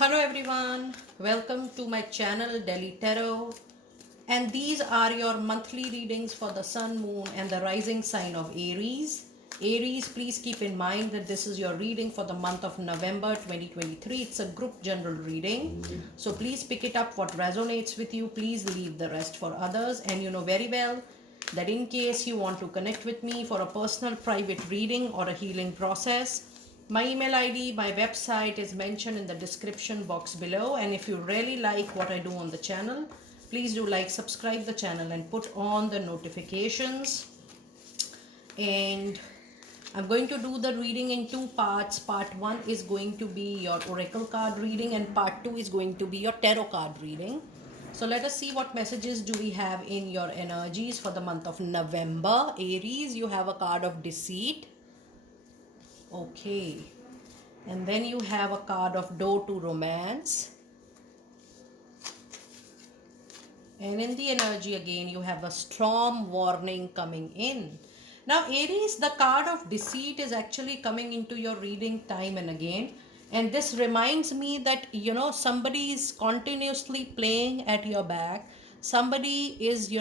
Hello everyone, welcome to my channel Delhi Tarot, and these are your monthly readings for the sun, moon and the rising sign of Aries. Aries, please keep in mind that this is your reading for the month of November 2023. It's a group general reading, so please pick it up what resonates with you. Please leave the rest for others, and you know very well that in case you want to connect with me for a personal private reading or a healing process, my email ID, my website is mentioned in the description box below. And if you really like what I do on the channel, please do like, subscribe the channel and put on the notifications. And I'm going to do the reading in two parts. Part 1 is going to be your oracle card reading and part 2 is going to be your tarot card reading. So let us see what messages do we have in your energies for the month of November. Aries, you have a card of deceit. Okay. And then you have a card of door to romance. And in the energy again, you have a storm warning coming in. Now, Aries, the card of deceit is actually coming into your reading time and again. And this reminds me that, somebody is continuously playing at your back. Somebody is,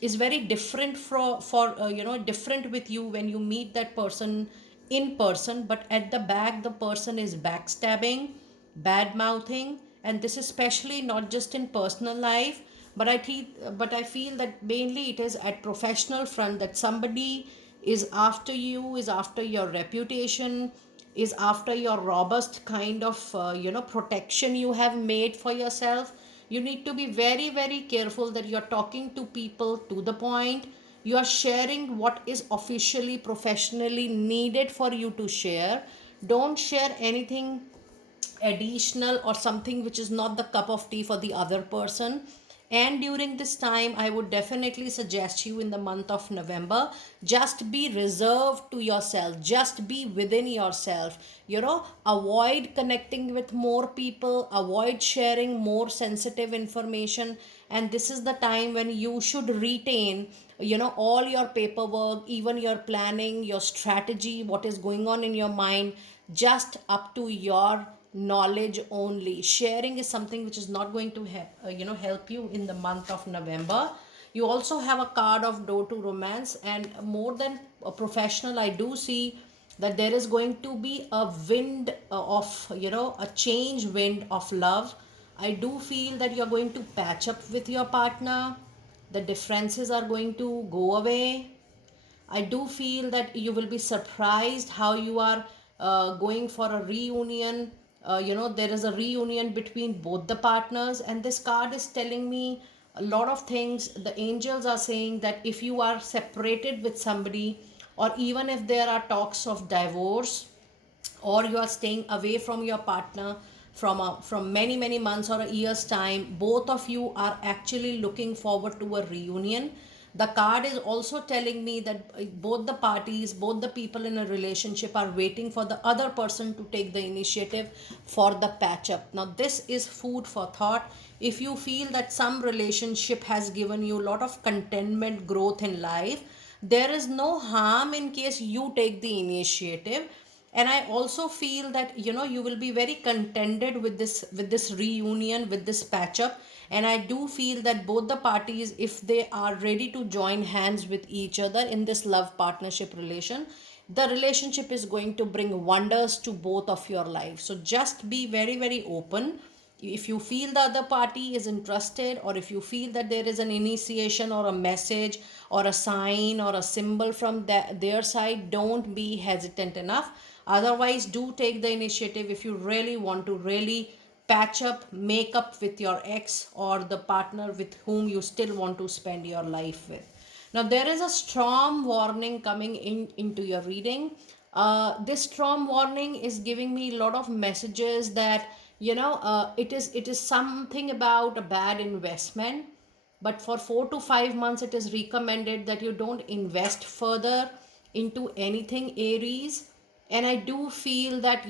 is very different different with you when you meet that person in person. But at the back, the person is backstabbing, bad mouthing. And this is especially not just in personal life, but I feel that mainly it is at professional front, that somebody is after you, is after your reputation, is after your robust kind of protection you have made for yourself. You need to be very very careful that you're talking to people to the point. You are sharing what is officially professionally needed for you to share. Don't share anything additional or something which is not the cup of tea for the other person. And during this time, I would definitely suggest you in the month of November, just be reserved to yourself, just be within yourself. Avoid connecting with more people, avoid sharing more sensitive information. And this is the time when you should retain all your paperwork, even your planning, your strategy, what is going on in your mind, just up to your knowledge only. Sharing is something which is not going to help you in the month of November. You also have a card of door to romance, and more than a professional, I do see that there is going to be a wind of a change wind of love. I do feel that you're going to patch up with your partner. The differences are going to go away. I do feel that you will be surprised how you are going for a reunion. There is a reunion between both the partners, and this card is telling me a lot of things. The angels are saying that if you are separated with somebody, or even if there are talks of divorce, or you are staying away from your partner from many months or a year's time, both of you are actually looking forward to a reunion. The card is also telling me that both the parties, both the people in a relationship are waiting for the other person to take the initiative for the patch up. Now this is food for thought. If you feel that some relationship has given you a lot of contentment, growth in life, there is no harm in case you take the initiative. And I also feel that you will be very contented with this reunion, with this patch up. And I do feel that both the parties, if they are ready to join hands with each other in this love partnership relation, the relationship is going to bring wonders to both of your life. So just be very very open. If you feel the other party is interested, or if you feel that there is an initiation or a message or a sign or a symbol from their side, don't be hesitant enough. Otherwise, do take the initiative if you really want to really patch up, make up with your ex or the partner with whom you still want to spend your life with. Now there is a storm warning coming into your reading. This storm warning is giving me a lot of messages that it is something about a bad investment. But for 4 to 5 months, it is recommended that you don't invest further into anything, Aries. And I do feel that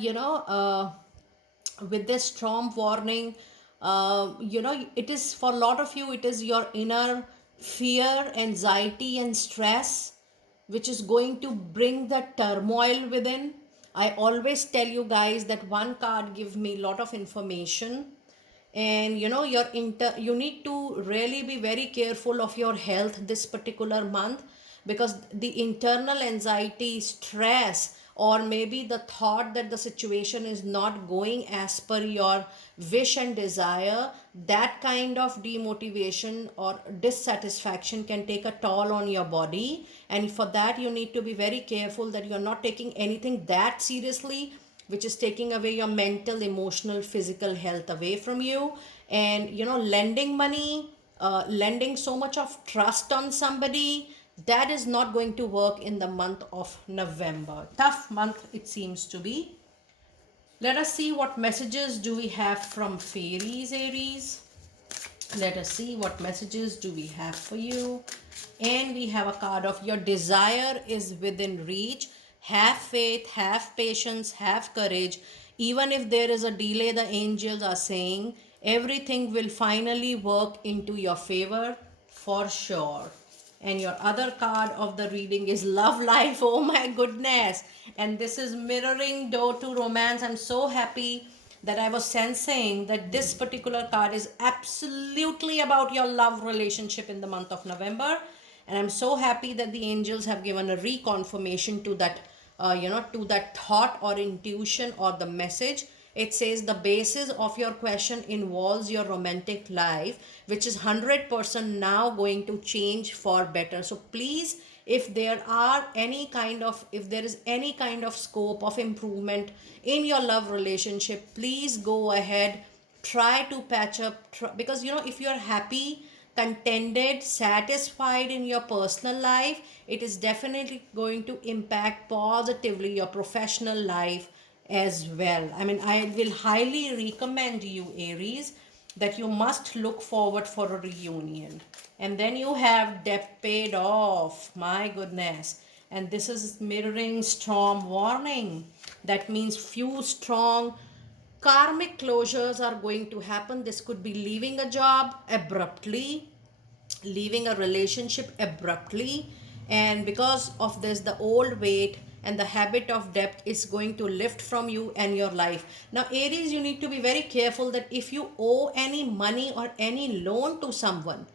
with this storm warning, it is for a lot of you, it is your inner fear, anxiety and stress which is going to bring the turmoil within. I always tell you guys that one card gives me a lot of information, and you need to really be very careful of your health this particular month, because the internal anxiety, stress, or maybe the thought that the situation is not going as per your wish and desire, that kind of demotivation or dissatisfaction can take a toll on your body. And for that, you need to be very careful that you're not taking anything that seriously, which is taking away your mental, emotional, physical health away from you. And lending money, lending so much of trust on somebody, that is not going to work in the month of November. Tough month it seems to be. Let us see what messages do we have from fairies, Aries. Let us see what messages do we have for you. And we have a card of your desire is within reach. Have faith, have patience, have courage. Even if there is a delay, the angels are saying everything will finally work into your favor for sure. And your other card of the reading is love life. Oh my goodness. And this is mirroring door to romance. I'm so happy that I was sensing that this particular card is absolutely about your love relationship in the month of November. And I'm so happy that the angels have given a reconfirmation to that, to that thought or intuition or the message. It says the basis of your question involves your romantic life, which is 100% now going to change for better. So please, if there are any kind of, if there is any kind of scope of improvement in your love relationship, please go ahead, try to patch up, because if you're happy, contented, satisfied in your personal life, it is definitely going to impact positively your professional life as well. I mean, I will highly recommend you, Aries, that you must look forward for a reunion. And then you have debt paid off. My goodness. And this is mirroring storm warning. That means few strong karmic closures are going to happen. This could be leaving a job abruptly, leaving a relationship abruptly, and because of this, the old weight and the habit of debt is going to lift from you and your life. Now, Aries, you need to be very careful that if you owe any money or any loan to someone,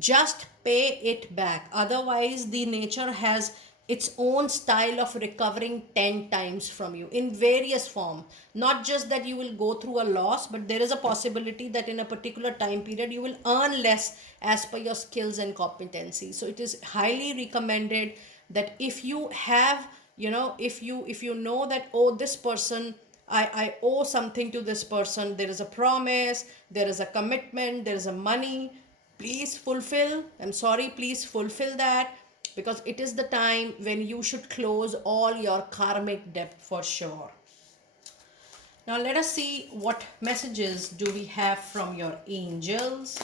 just pay it back. Otherwise, the nature has its own style of recovering 10 times from you in various form. Not just that you will go through a loss, but there is a possibility that in a particular time period you will earn less as per your skills and competency. So it is highly recommended that if you have, if you know that, oh, this person, I owe something to this person, there is a promise, there is a commitment, there is a money, please fulfill. I'm sorry, please fulfill that, because it is the time when you should close all your karmic debt for sure. Now let us see what messages do we have from your angels.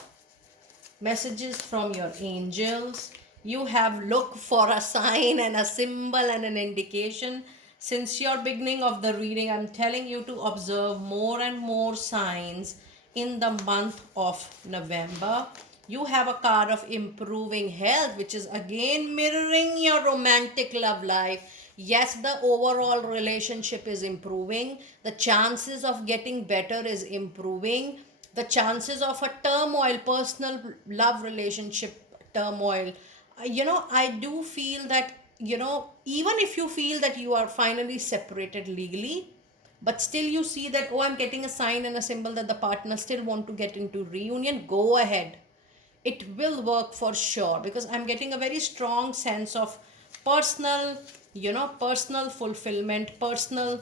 Messages from your angels. You have looked for a sign and a symbol and an indication. Since your beginning of the reading, I'm telling you to observe more and more signs in the month of November. You have a card of improving health, which is again mirroring your romantic love life. Yes, the overall relationship is improving. The chances of getting better is improving. The chances of a turmoil, personal love relationship turmoil, I do feel that, even if you feel that you are finally separated legally, but still you see that, oh, I'm getting a sign and a symbol that the partner still want to get into reunion, go ahead. It will work for sure, because I'm getting a very strong sense of personal, personal fulfillment, personal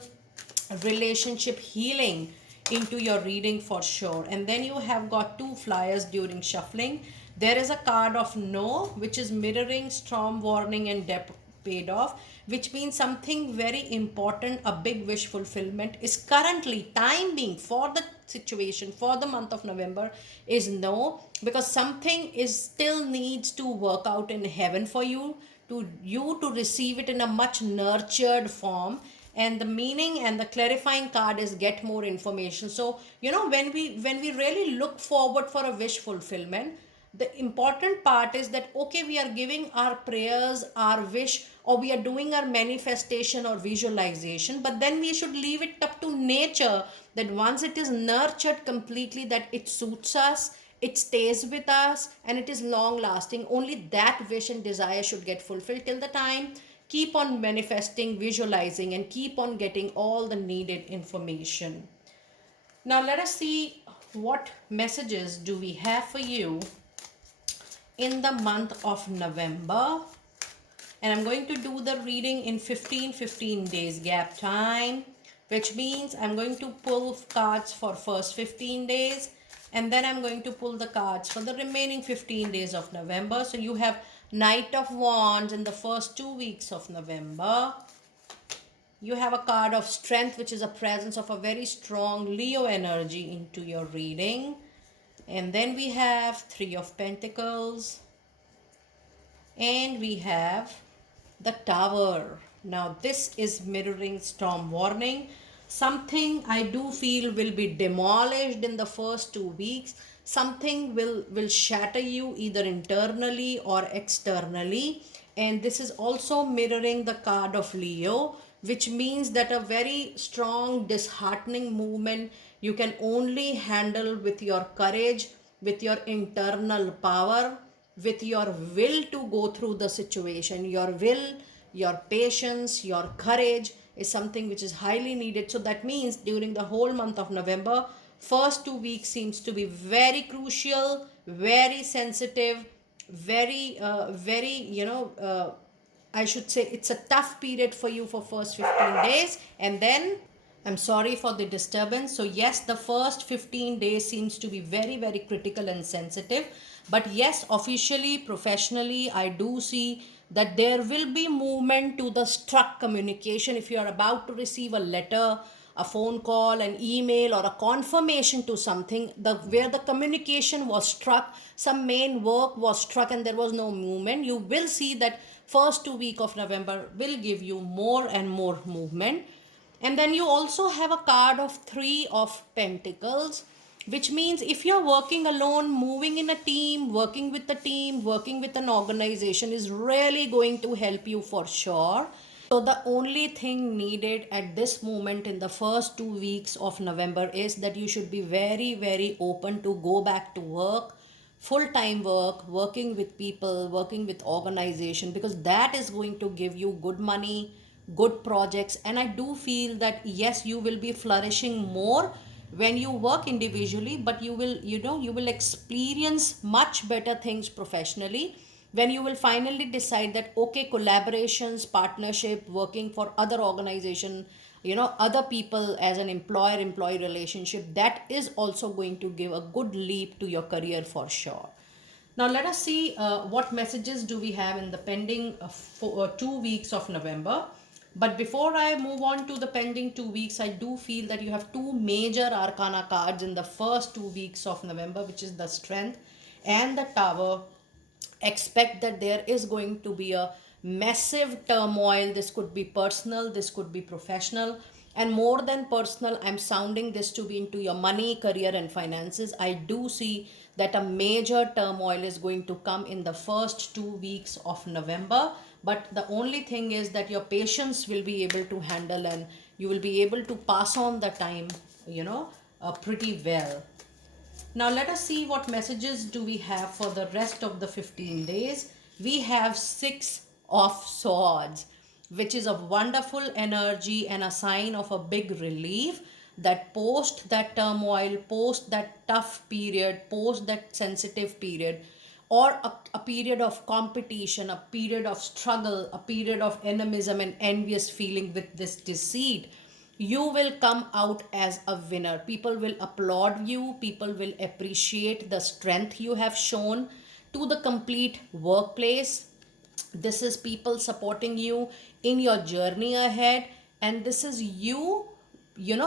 relationship healing into your reading for sure. And then you have got two flyers during shuffling. There is a card of no, which is mirroring storm warning and debt paid off, which means something very important, a big wish fulfillment is currently time being for the situation for the month of November is no, because something is still needs to work out in heaven for you to receive it in a much nurtured form. And the meaning and the clarifying card is get more information. So when we really look forward for a wish fulfillment, The important part is that, okay, we are giving our prayers, our wish, or we are doing our manifestation or visualization, but then we should leave it up to nature, that once it is nurtured completely, that it suits us, it stays with us, and it is long lasting. Only that wish and desire should get fulfilled. Till the time, keep on manifesting, visualizing, and keep on getting all the needed information. Now let us see what messages do we have for you in the month of November. And I'm going to do the reading in 15 days gap time, which means I'm going to pull cards for first 15 days, and then I'm going to pull the cards for the remaining 15 days of November. So you have Knight of Wands in the first 2 weeks of November. You have a card of Strength, which is a presence of a very strong Leo energy into your reading. And then we have Three of Pentacles. And we have the Tower. Now this is mirroring storm warning. Something I do feel will be demolished in the first 2 weeks. Something will shatter you either internally or externally. And this is also mirroring the card of Leo, which means that a very strong disheartening movement you can only handle with your courage, with your internal power, with your will to go through the situation. Your will, your patience, your courage is something which is highly needed. So that means during the whole month of November, first 2 weeks seems to be very crucial, very sensitive, very I should say it's a tough period for you for first 15 days. And then I'm sorry for the disturbance. So yes, the first 15 days seems to be very, very critical and sensitive. But yes, officially, professionally, I do see that there will be movement to the struck communication. If you are about to receive a letter, a phone call, an email, or a confirmation to something, where the communication was struck, some main work was struck and there was no movement, you will see that first 2 weeks of November will give you more and more movement. And then you also have a card of Three of Pentacles, which means if you're working alone, moving in a team, working with a team, working with an organization is really going to help you for sure. So the only thing needed at this moment in the first 2 weeks of November is that you should be very, very open to go back to work, full-time work, working with people, working with organization, because that is going to give you good money, good projects. And I do feel that yes, you will be flourishing more when you work individually, but you will experience much better things professionally when you will finally decide that okay, collaborations, partnership, working for other organization, other people as an employer employee relationship, that is also going to give a good leap to your career for sure. Now let us see what messages do we have in the pending 2 weeks of November. But before I move on to the pending 2 weeks, I do feel that you have two major arcana cards in the first 2 weeks of November, which is the Strength and the Tower. Expect that there is going to be a massive turmoil. This could be personal, this could be professional, and more than personal, I'm sounding this to be into your money, career, and finances. I do see that a major turmoil is going to come in the first 2 weeks of November. But the only thing is that your patience will be able to handle, and you will be able to pass on the time pretty well. Now let us see what messages do we have for the rest of the 15 days. We have Six of Swords, which is a wonderful energy and a sign of a big relief, that post that turmoil, post that tough period, post that sensitive period, or a period of competition, a period of struggle, a period of animism and envious feeling with this deceit, you will come out as a winner. People will applaud you, people will appreciate the strength you have shown to the complete workplace. This is people supporting you in your journey ahead, and this is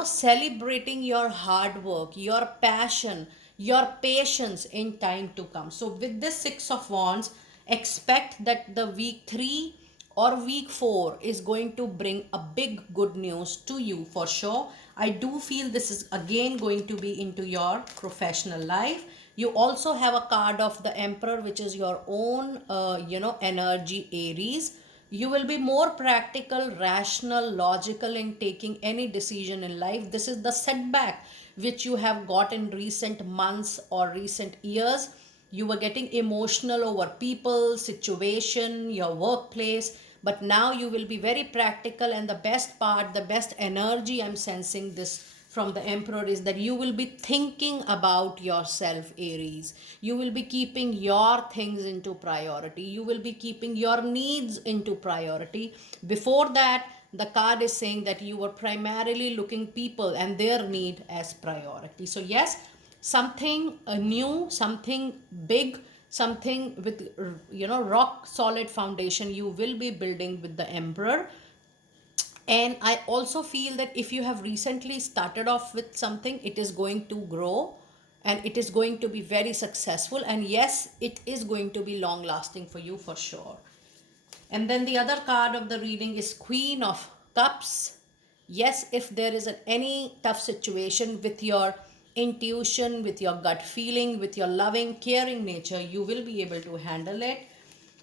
celebrating your hard work, your passion, your patience in time to come. So with this Six of Wands, expect that the week 3 or week 4 is going to bring a big good news to you for sure. I do feel this is again going to be into your professional life, You also have a card of the Emperor, which is your own, energy, Aries. You will be more practical, rational, logical in taking any decision in life. This is the setback which you have got in recent months or recent years. You were getting emotional over people, situation, your workplace, but now you will be very practical. And the best part, the best energy I'm sensing this from the Emperor is that you will be thinking about yourself, Aries. You will be keeping your things into priority. You will be keeping your needs into priority. Before that, the card is saying that you were primarily looking people and their need as priority. So yes, something new, something big, something with rock solid foundation you will be building with the Emperor. And I also feel that if you have recently started off with something, it is going to grow and it is going to be very successful, and yes, it is going to be long lasting for you for sure. And then the other card of the reading is Queen of Cups. Yes, if there is any tough situation with your intuition, with your gut feeling, with your loving, caring nature, you will be able to handle it.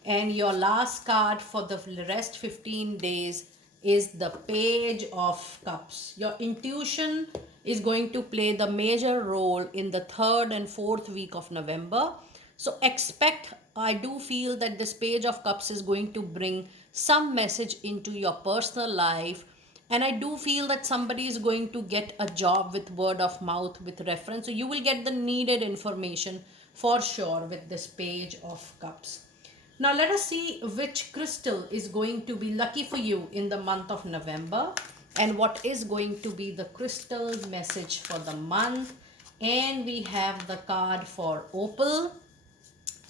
And your last card for the rest 15 days is the Page of Cups. Your intuition is going to play the major role in the 3rd and 4th week of November. So expect, I do feel that this Page of Cups is going to bring some message into your personal life. And I do feel that somebody is going to get a job with word of mouth, with reference. So you will get the needed information for sure with this Page of Cups. Now let us see which crystal is going to be lucky for you in the month of November and what is going to be the crystal message for the month. And we have the card for Opal.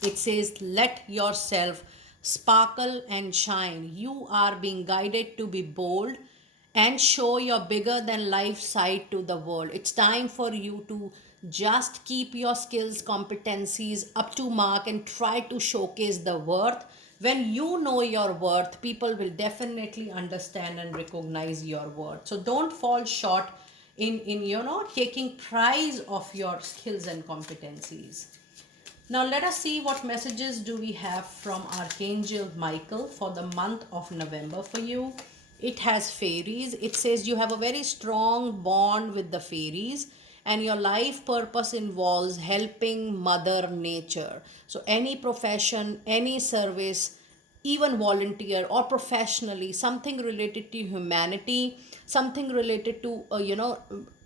It says, let yourself sparkle and shine. You are being guided to be bold and show your bigger than life side to the world. It's time for you to just keep your skills, competencies up to mark and try to showcase the worth. When you know your worth, people will definitely understand and recognize your worth. So don't fall short in taking prize of your skills and competencies. Now let us see what messages do we have from Archangel Michael for the month of November for you. It has fairies. It says you have a very strong bond with the fairies and your life purpose involves helping Mother Nature. So any profession, any service, even volunteer or professionally, something related to humanity, something related to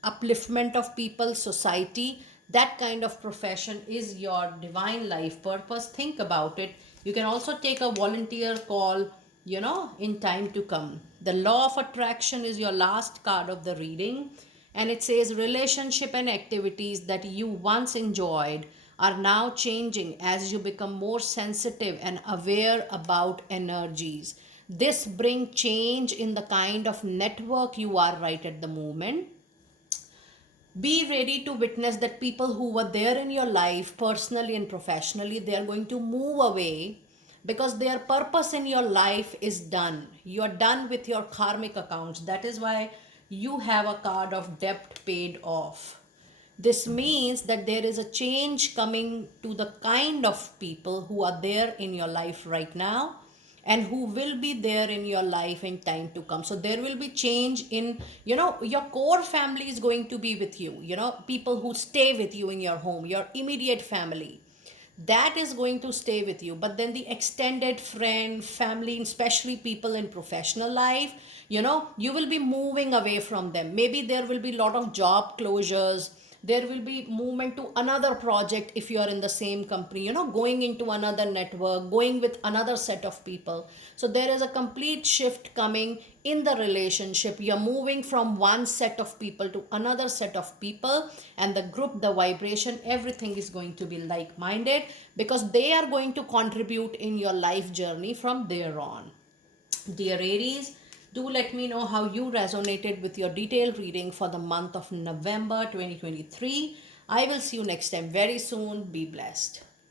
upliftment of people, society, that kind of profession is your divine life purpose. Think about it. You can also take a volunteer call in time to come. The law of attraction is your last card of the reading, and it says relationship and activities that you once enjoyed are now changing as you become more sensitive and aware about energies. This brings change in the kind of network you are right at the moment. Be ready to witness that people who were there in your life personally and professionally, they are going to move away because their purpose in your life is done. You are done with your karmic accounts. That is why you have a card of debt paid off. This means that there is a change coming to the kind of people who are there in your life right now and who will be there in your life in time to come. So there will be change in, your core family is going to be with you, people who stay with you in your home, your immediate family. That is going to stay with you. But then the extended friend, family, especially people in professional life, you will be moving away from them. Maybe there will be a lot of job closures, there will be movement to another project if you are in the same company, going into another network, going with another set of people. So there is a complete shift coming in the relationship. You're moving from one set of people to another set of people, and the group, the vibration, everything is going to be like-minded because they are going to contribute in your life journey from there on. Dear Aries, do let me know how you resonated with your detailed reading for the month of November 2023. I will see you next time very soon. Be blessed.